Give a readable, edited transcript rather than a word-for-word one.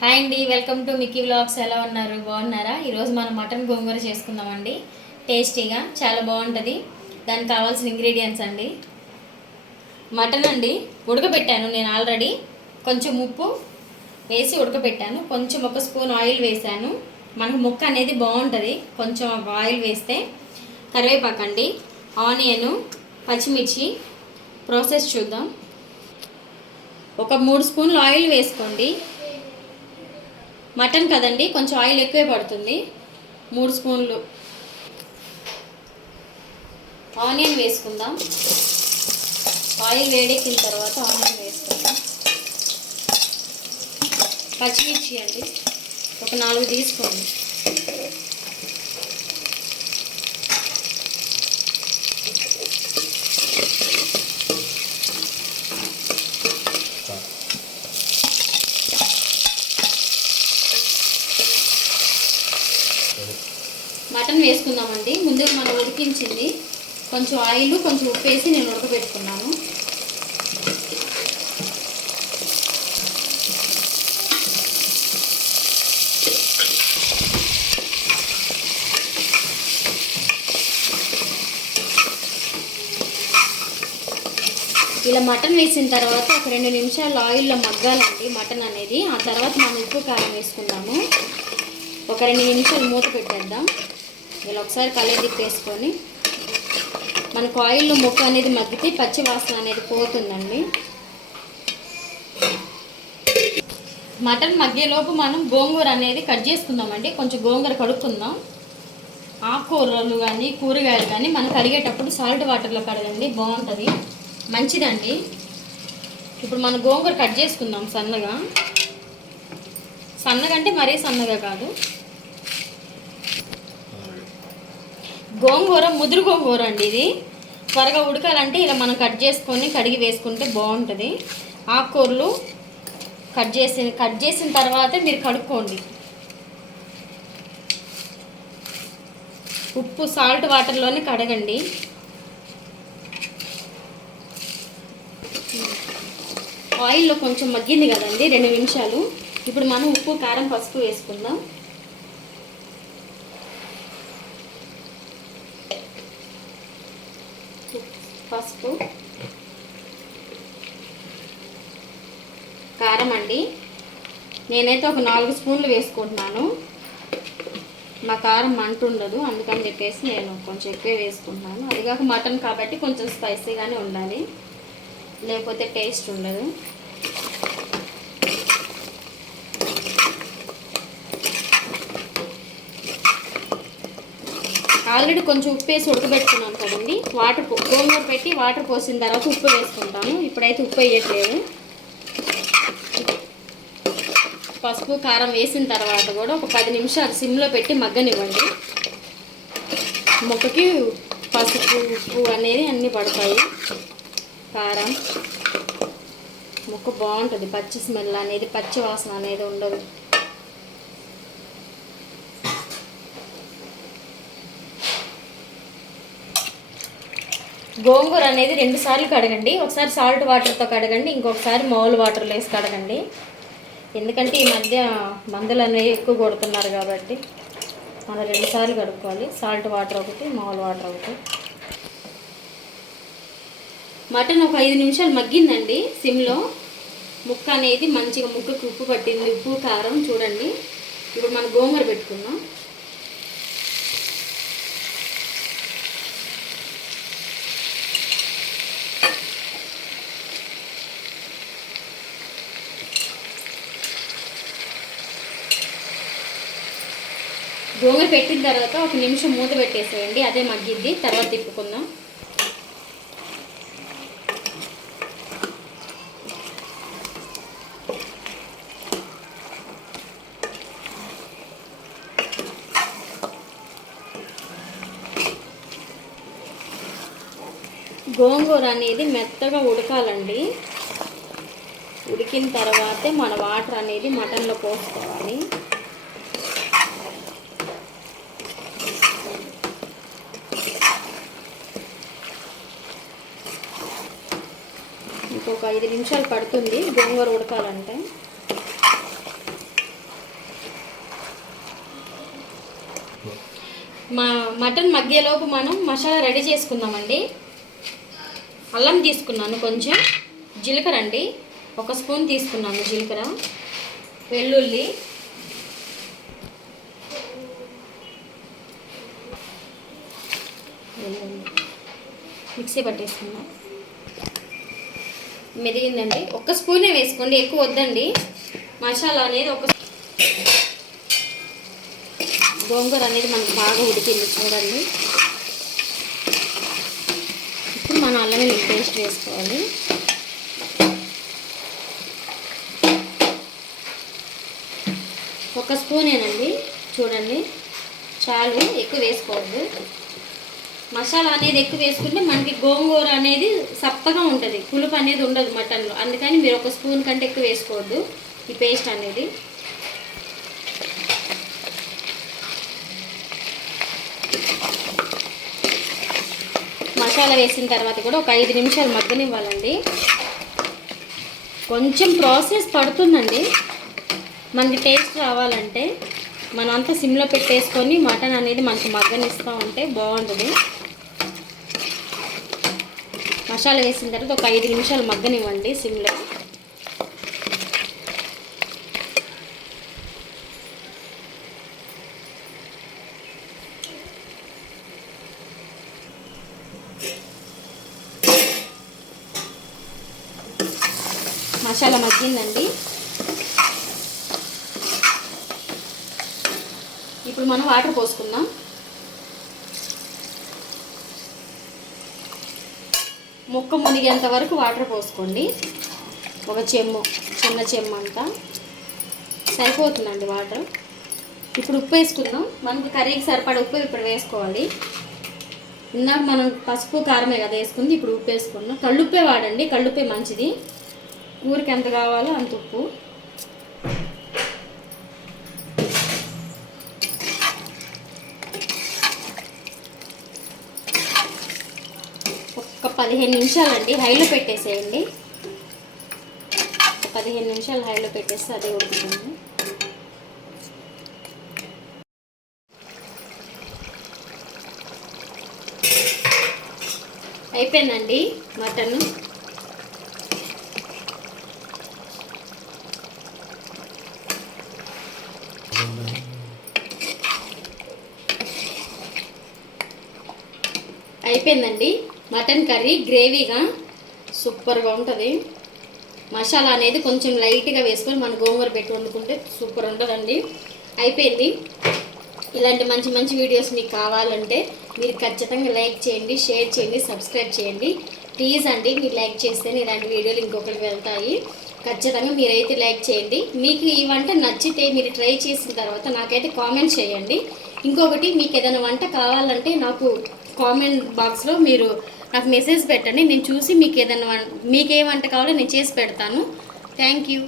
Hi అండి, welcome to Mickey vlogs. ఎలా ఉన్నారు? బాగున్నారా? ఈరోజు మనం మటన్ గోంగూర చేసుకుందామండి. టేస్టీగా చాలా బాగుంటుంది. దానికి కావాల్సిన ఇంగ్రీడియంట్స్ అండి, మటన్ అండి ఉడకబెట్టాను నేను ఆల్రెడీ. కొంచెం ఉప్పు వేసి ఉడకబెట్టాను. కొంచెం ఒక స్పూన్ ఆయిల్ వేసాను. మనకు ముక్క అనేది బాగుంటుంది కొంచెం ఆయిల్ వేస్తే. కరివేపాకు అండి, ఆనియను, పచ్చిమిర్చి. ప్రాసెస్ చూద్దాం. ఒక 3 స్పూన్లు ఆయిల్ వేసుకోండి. మటన్ కదండి, కొంచెం ఆయిల్ ఎక్కువే పడుతుంది. 3 స్పూన్లు ఆనియన్ వేసుకుందాం. ఆయిల్ వేడెక్కిన తర్వాత ఆనియన్ వేసుకుందాం. పచ్చిమిర్చి అండి ఒక 4 తీసుకోండి. మటన్ వేసుకుందామండి. ముందుగా మనం ఉడికించింది కొంచెం ఆయిల్ కొంచెం ఉప్పు వేసి నేను ఉడకబెట్టుకున్నాను. ఇలా మటన్ వేసిన తర్వాత ఒక 2 నిమిషాలు ఆయిల్లో మగ్గాలండి మటన్ అనేది. ఆ తర్వాత మనం ఉప్పు కారం వేసుకుందాము. ఒక 2 నిమిషాలు మూత పెట్టేద్దాం. ఇలా ఒకసారి కలర్ తిప్పేసుకొని మనకు ఆయిల్లో ముక్క అనేది మగ్గితే పచ్చి వాసన అనేది పోతుందండి. మటన్ మగ్గేలోపు మనం గోంగూర అనేది కట్ చేసుకుందామండి. కొంచెం గోంగూర కడుక్కుందాం. ఆకుకూరలు కానీ కూరగాయలు కానీ మనం కడిగేటప్పుడు సాల్ట్ వాటర్లో కడగండి, బాగుంటుంది, మంచిదండి. ఇప్పుడు మనం గోంగూర కట్ చేసుకుందాం సన్నగా. సన్నగా అంటే మరీ సన్నగా కాదు. గోంగూర ముదురు గోంగూర అండి. ఇది త్వరగా ఉడకాలంటే ఇలా మనం కట్ చేసుకొని కడిగి వేసుకుంటే బాగుంటుంది. ఆకుకూరలు కట్ చేసిన తర్వాత మీరు కడుక్కోండి. ఉప్పు సాల్ట్ వాటర్లోనే కడగండి. ఆయిల్లో కొంచెం మగ్గింది కదండి 2 నిమిషాలు. ఇప్పుడు మనం ఉప్పు కారం పసుపు వేసుకుందాం. పసుపు కారం అండి నేనైతే ఒక 4 స్పూన్లు వేసుకుంటున్నాను. మా కారం మంటుండదు అందుకని చెప్పేసి నేను కొంచెం ఎక్కువ వేసుకుంటున్నాను. అదిగాక మటన్ కాబట్టి కొంచెం స్పైసీగానే ఉండాలి, లేకపోతే టేస్ట్ ఉండదు. ఆల్రెడీ కొంచెం ఉప్పు వేసి ఉడకబెట్టుకున్నాం కదండి. గోంగూర పెట్టి వాటర్ పోసిన తర్వాత ఉప్పు వేసుకుంటాము. ఇప్పుడైతే ఉప్పు వేయట్లేదు. పసుపు కారం వేసిన తర్వాత కూడా ఒక 10 నిమిషాలు సిమ్లో పెట్టి మగ్గనివ్వండి. ముక్కకి పసుపు ఉప్పు అనేది అన్నీ పడతాయి. కారం ముక్క బాగుంటుంది, పచ్చి స్మెల్ అనేది పచ్చి వాసన అనేది ఉండదు. గోంగూర అనేది 2 సార్లు కడగండి. ఒకసారి సాల్ట్ వాటర్తో కడగండి, ఇంకొకసారి మామూలు వాటర్లో వేసి కడగండి. ఎందుకంటే ఈ మధ్య మందులు అనేవి ఎక్కువ కొడుతున్నారు కాబట్టి మనం 2 సార్లు కడుక్కోవాలి. సాల్ట్ వాటర్ ఒకటి, మామూలు వాటర్ ఒకటి. మటన్ ఒక 5 నిమిషాలు మగ్గిందండి సిమ్లో. ముక్క అనేది మంచిగా ముక్కకు ఉప్పు పట్టింది, ఉప్పు కారం చూడండి. ఇప్పుడు మనం గోంగూర పెట్టుకుందాం. గోంగూర పెట్టిన తర్వాత ఒక నిమిషం మూత పెట్టేసేయండి, అదే మగ్గిద్ది. తర్వాత తిప్పుకుందాం. గోంగూర అనేది మెత్తగా ఉడకాలండి. ఉడికిన తర్వాతే మన వాటర్ అనేది మటన్లో పోసుకోవాలి. ఇంకొక 5 నిమిషాలు పడుతుంది గోంగూర ఉడకాలంటే. మటన్ మగ్గేలోపు మనం మసాలా రెడీ చేసుకుందామండి. అల్లం తీసుకున్నాను, కొంచెం జీలకర్ర అండి, 1 స్పూన్ తీసుకున్నాను జీలకర్ర, వెల్లుల్లి, మిక్సీ పట్టేసుకున్నాం. మెదిగిందండి, 1 స్పూనే వేసుకోండి, ఎక్కువ వద్దండి. మసాలా అనేది గోంగూర అనేది మనకు బాగా ఉడికింది చూడండి. ఇప్పుడు మనం అల్లం వెల్లుల్లి పేస్ట్ వేసుకోవాలి. ఒక స్పూనేనండి, చూడండి చాలు, ఎక్కువ వేసుకోవద్దు. మసాలా అనేది ఎక్కువ వేసుకుంటే మనకి గోంగూర అనేది సప్పగా ఉంటుంది, పులుపు అనేది ఉండదు మటన్లో. అందుకని మీరు 1 స్పూన్ కంటే ఎక్కువ వేసుకోవద్దు ఈ పేస్ట్ అనేది. మసాలా వేసిన తర్వాత కూడా ఒక 5 నిమిషాలు మగ్గనివ్వాలండి. కొంచెం ప్రాసెస్ పడుతుందండి మనకి టేస్ట్ రావాలంటే. మనంతా సిమ్లో పెట్టేసుకొని మటన్ అనేది మనకి మగ్గనిస్తూ ఉంటే బాగుంటుంది. మసాలా వేసిన తర్వాత ఒక 5 నిమిషాలు మగ్గనివ్వండి సిమ్లో. మసాలా మగ్గిందండి. ఇప్పుడు మనం వాటర్ పోసుకుందాం. ముక్క మునిగేంత వరకు వాటర్ పోసుకోండి. ఒక చెంబు, చిన్న చెంబు అంతా సరిపోతుందండి వాటర్. ఇప్పుడు ఉప్పు వేసుకుందాం. మనకి కర్రీకి సరిపడ ఉప్పు ఇప్పుడు వేసుకోవాలి. ఇందాక మనం పసుపు కారమే కదా వేసుకుంది, ఇప్పుడు ఉప్పు వేసుకుందాం. కళ్ళుప్పే వాడండి, కళ్ళుప్పే మంచిది. కూరకి ఎంత కావాలో అంత ఉప్పు. ఒక 15 నిమిషాలండి హైలో పెట్టేసేయండి. 15 నిమిషాలు హైలో పెట్టేస్తే అదే ఉడుకుతుంది. అయిపోయిందండి మటన్. అయిపోయిందండి మటన్ కర్రీ. గ్రేవీగా సూపర్గా ఉంటుంది. మసాలా అనేది కొంచెం లైట్గా వేసుకొని మన గోంగూర పెట్టి వండుకుంటే సూపర్ ఉంటుందండి. అయిపోయింది. ఇలాంటి మంచి మంచి వీడియోస్ మీకు కావాలంటే మీరు ఖచ్చితంగా లైక్ చేయండి, షేర్ చేయండి, సబ్స్క్రైబ్ చేయండి. ప్లీజ్ అండి, మీరు లైక్ చేస్తేనే ఇలాంటి వీడియోలు ఇంకొకరికి వెళ్తాయి. ఖచ్చితంగా మీరైతే లైక్ చేయండి. మీకు ఈ వంట నచ్చితే మీరు ట్రై చేసిన తర్వాత నాకైతే కామెంట్ చేయండి. ఇంకొకటి, మీకు ఏదైనా వంట కావాలంటే నాకు కామెంట్ బాక్స్లో మీరు నాకు మెసేజ్ పెట్టండి. నేను చూసి మీకు ఏ వంట కావాలో నేను చేసి పెడతాను. Thank you.